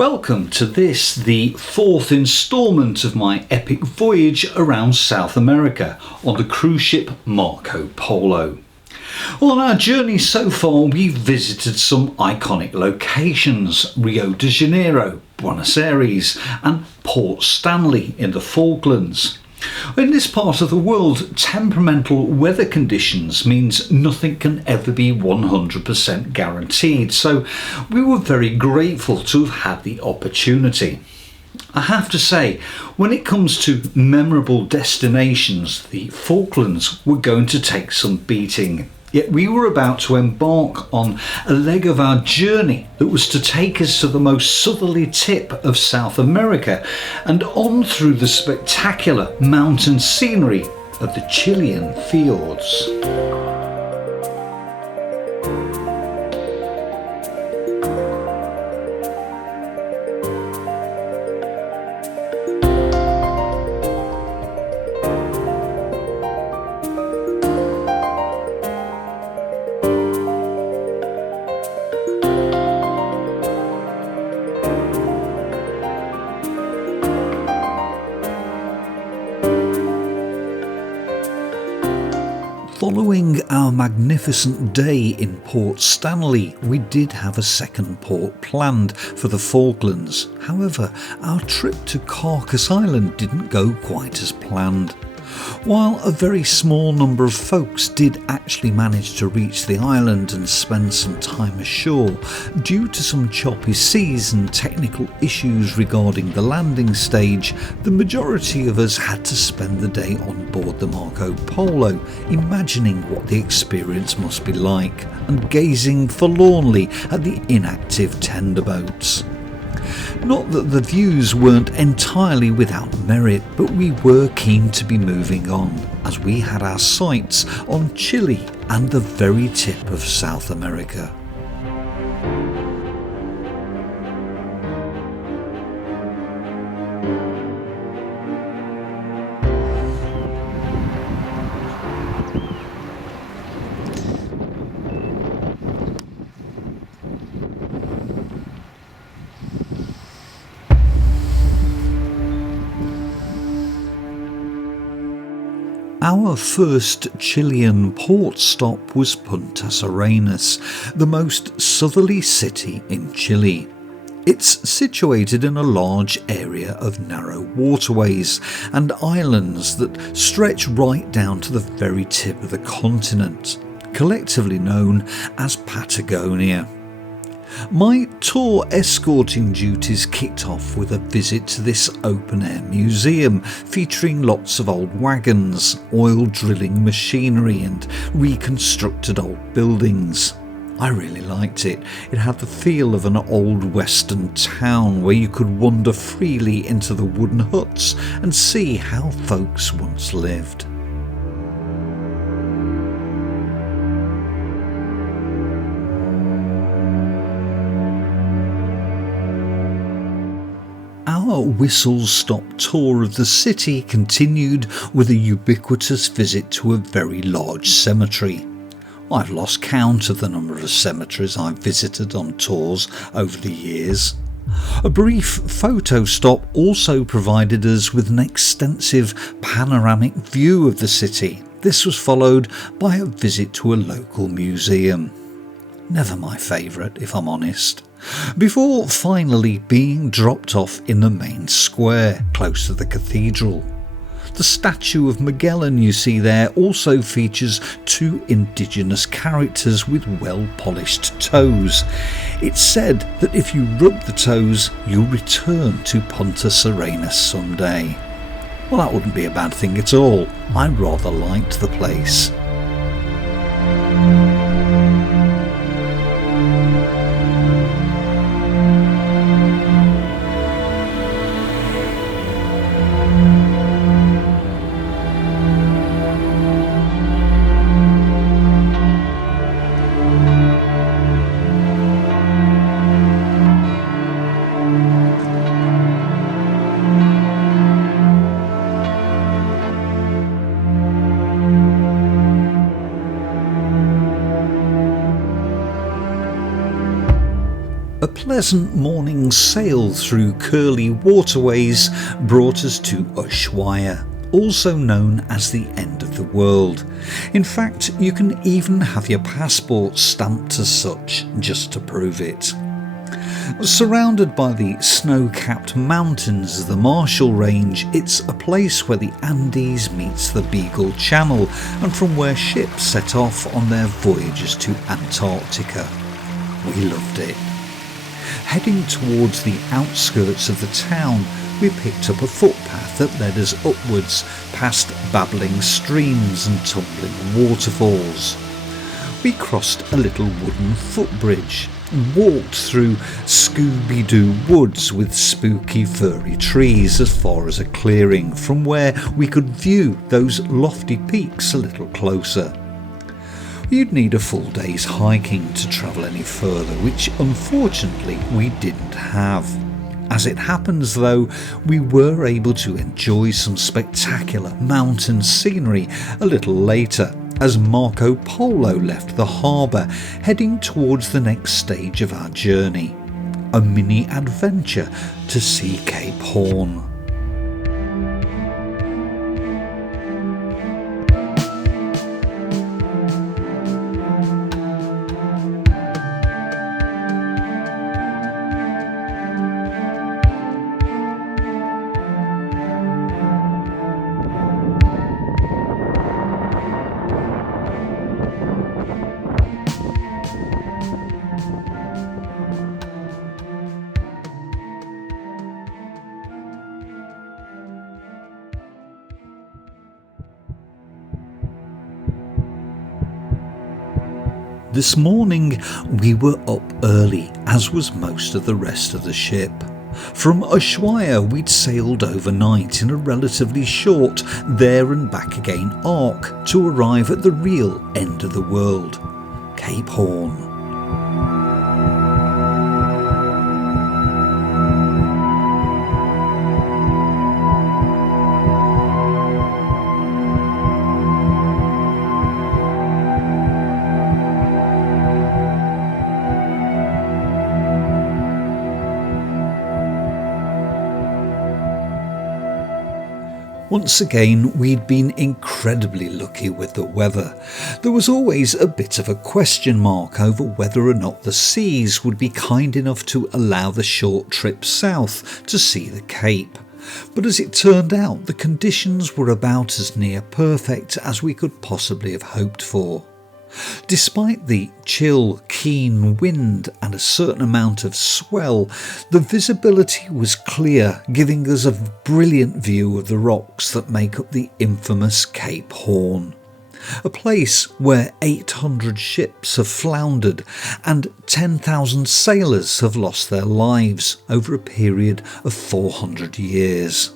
Welcome to this, the fourth instalment of my epic voyage around South America on the cruise ship Marco Polo. Well, on our journey so far, we've visited some iconic locations: Rio de Janeiro, Buenos Aires and Port Stanley in the Falklands. In this part of the world, temperamental weather conditions means nothing can ever be 100% guaranteed, so we were very grateful to have had the opportunity. I have to say, when it comes to memorable destinations, the Falklands were going to take some beating. Yet we were about to embark on a leg of our journey that was to take us to the most southerly tip of South America and on through the spectacular mountain scenery of the Chilean Fjords. Following our magnificent day in Port Stanley, we did have a second port planned for the Falklands. However, our trip to Carcass Island didn't go quite as planned. While a very small number of folks did actually manage to reach the island and spend some time ashore, due to some choppy seas and technical issues regarding the landing stage, the majority of us had to spend the day on board the Marco Polo, imagining what the experience must be like and gazing forlornly at the inactive tender boats. Not that the views weren't entirely without merit, but we were keen to be moving on, as we had our sights on Chile and the very tip of South America. Our first Chilean port stop was Puntas Arenas, the most southerly city in Chile. It's situated in a large area of narrow waterways and islands that stretch right down to the very tip of the continent, collectively known as Patagonia. My tour escorting duties kicked off with a visit to this open-air museum featuring lots of old wagons, oil drilling machinery and reconstructed old buildings. I really liked it. It had the feel of an old western town where you could wander freely into the wooden huts and see how folks once lived. Our whistle-stop tour of the city continued with a ubiquitous visit to a very large cemetery. I've lost count of the number of cemeteries I've visited on tours over the years. A brief photo stop also provided us with an extensive panoramic view of the city. This was followed by a visit to a local museum. Never my favourite, if I'm honest. Before finally being dropped off in the main square, close to the cathedral. The statue of Magellan you see there also features two indigenous characters with well-polished toes. It's said that if you rub the toes, you'll return to Puntas Arenas someday. Well, that wouldn't be a bad thing at all. I rather liked the place. pleasant morning sail through curly waterways brought us to Ushuaia, also known as the end of the world. In fact, you can even have your passport stamped as such, just to prove it. Surrounded by the snow-capped mountains of the Marshall Range, it's a place where the Andes meets the Beagle Channel, and from where ships set off on their voyages to Antarctica. We loved it. Heading towards the outskirts of the town, we picked up a footpath that led us upwards past babbling streams and tumbling waterfalls. We crossed a little wooden footbridge and walked through Scooby-Doo woods with spooky furry trees as far as a clearing from where we could view those lofty peaks a little closer. You'd need a full day's hiking to travel any further, which unfortunately we didn't have. As it happens though, we were able to enjoy some spectacular mountain scenery a little later as Marco Polo left the harbour, heading towards the next stage of our journey, a mini adventure to see Cape Horn. This morning we were up early, as was most of the rest of the ship. From Ushuaia we'd sailed overnight in a relatively short there and back again arc to arrive at the real end of the world, Cape Horn. Once again, we'd been incredibly lucky with the weather. There was always a bit of a question mark over whether or not the seas would be kind enough to allow the short trip south to see the Cape. But as it turned out, the conditions were about as near perfect as we could possibly have hoped for. Despite the chill, keen wind and a certain amount of swell, the visibility was clear, giving us a brilliant view of the rocks that make up the infamous Cape Horn. A place where 800 ships have floundered and 10,000 sailors have lost their lives over a period of 400 years.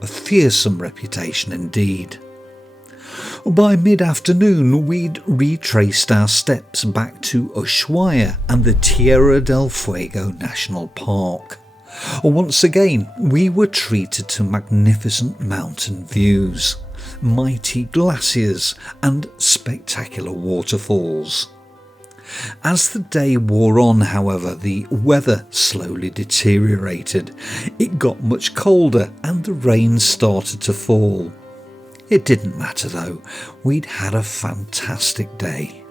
A fearsome reputation indeed. By mid-afternoon we'd retraced our steps back to Ushuaia and the Tierra del Fuego National Park. Once again we were treated to magnificent mountain views, mighty glaciers and spectacular waterfalls. As the day wore on, however, the weather slowly deteriorated. It got much colder and the rain started to fall. It didn't matter though, we'd had a fantastic day.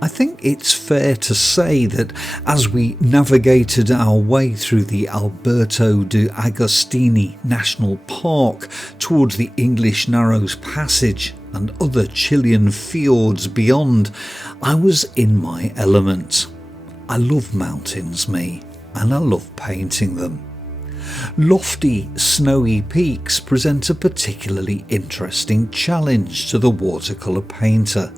I think it's fair to say that as we navigated our way through the Alberto de Agostini National Park towards the English Narrows Passage and other Chilean fjords beyond, I was in my element. I love mountains, me, and I love painting them. Lofty, snowy peaks present a particularly interesting challenge to the watercolour painter,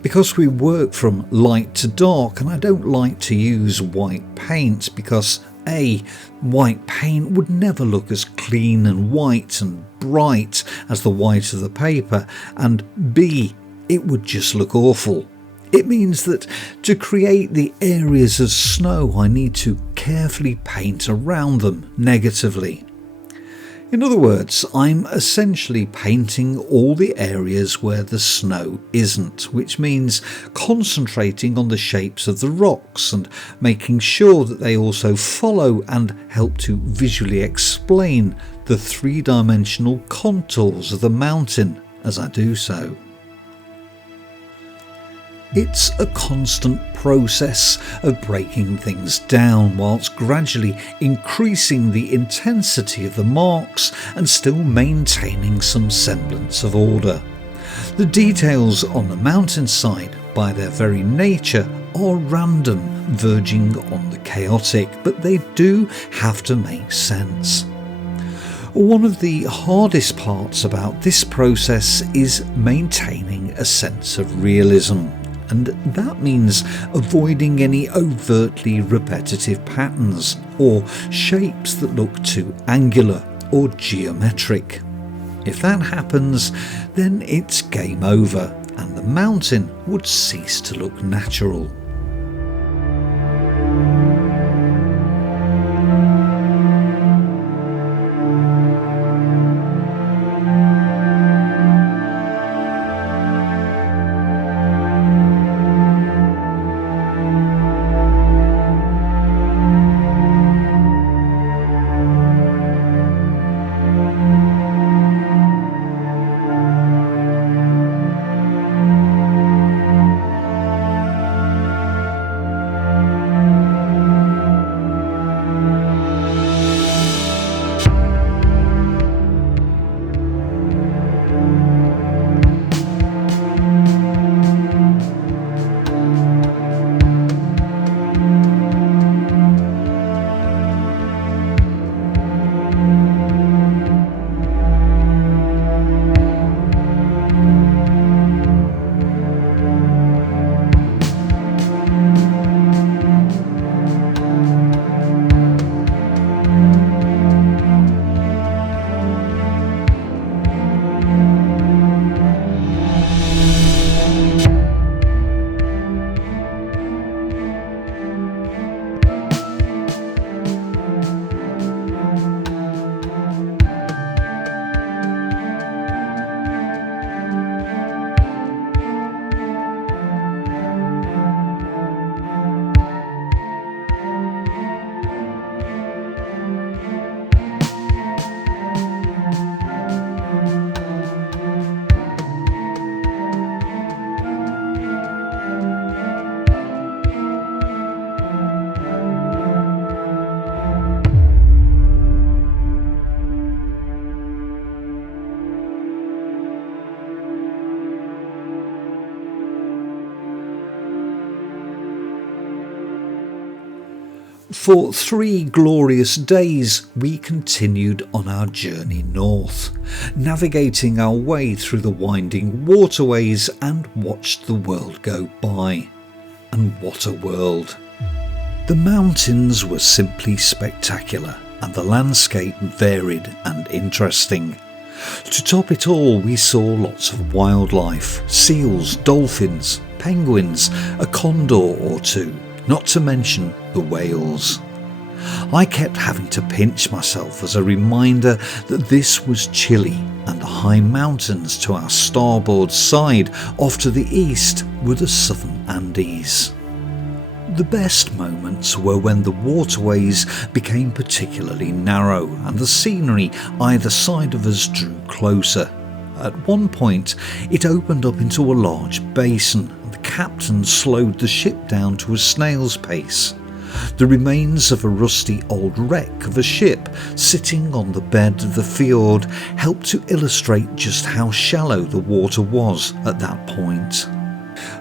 because we work from light to dark, and I don't like to use white paint because A, white paint would never look as clean and white and bright as the white of the paper, and B, it would just look awful. It means that to create the areas of snow, I need to carefully paint around them negatively. In other words, I'm essentially painting all the areas where the snow isn't, which means concentrating on the shapes of the rocks and making sure that they also follow and help to visually explain the three-dimensional contours of the mountain as I do so. It's a constant process of breaking things down whilst gradually increasing the intensity of the marks and still maintaining some semblance of order. The details on the mountainside, by their very nature, are random, verging on the chaotic, but they do have to make sense. One of the hardest parts about this process is maintaining a sense of realism. And that means avoiding any overtly repetitive patterns or shapes that look too angular or geometric. If that happens, then it's game over and the mountain would cease to look natural. For 3 glorious days we continued on our journey north, navigating our way through the winding waterways and watched the world go by. And what a world! The mountains were simply spectacular and the landscape varied and interesting. To top it all, we saw lots of wildlife, seals, dolphins, penguins, a condor or two, not to mention the whales. I kept having to pinch myself as a reminder that this was Chile, and the high mountains to our starboard side off to the east were the southern Andes. The best moments were when the waterways became particularly narrow and the scenery either side of us drew closer. At one point, it opened up into a large basin, and the captain slowed the ship down to a snail's pace. The remains of a rusty old wreck of a ship sitting on the bed of the fjord helped to illustrate just how shallow the water was at that point.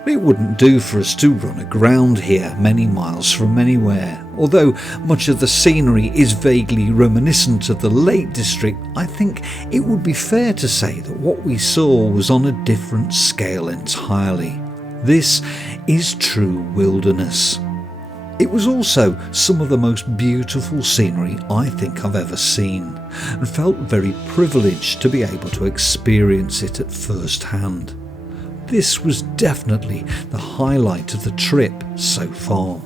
It wouldn't do for us to run aground here many miles from anywhere. Although much of the scenery is vaguely reminiscent of the Lake District, I think it would be fair to say that what we saw was on a different scale entirely. This is true wilderness. It was also some of the most beautiful scenery I think I've ever seen, and felt very privileged to be able to experience it at first hand. This was definitely the highlight of the trip so far.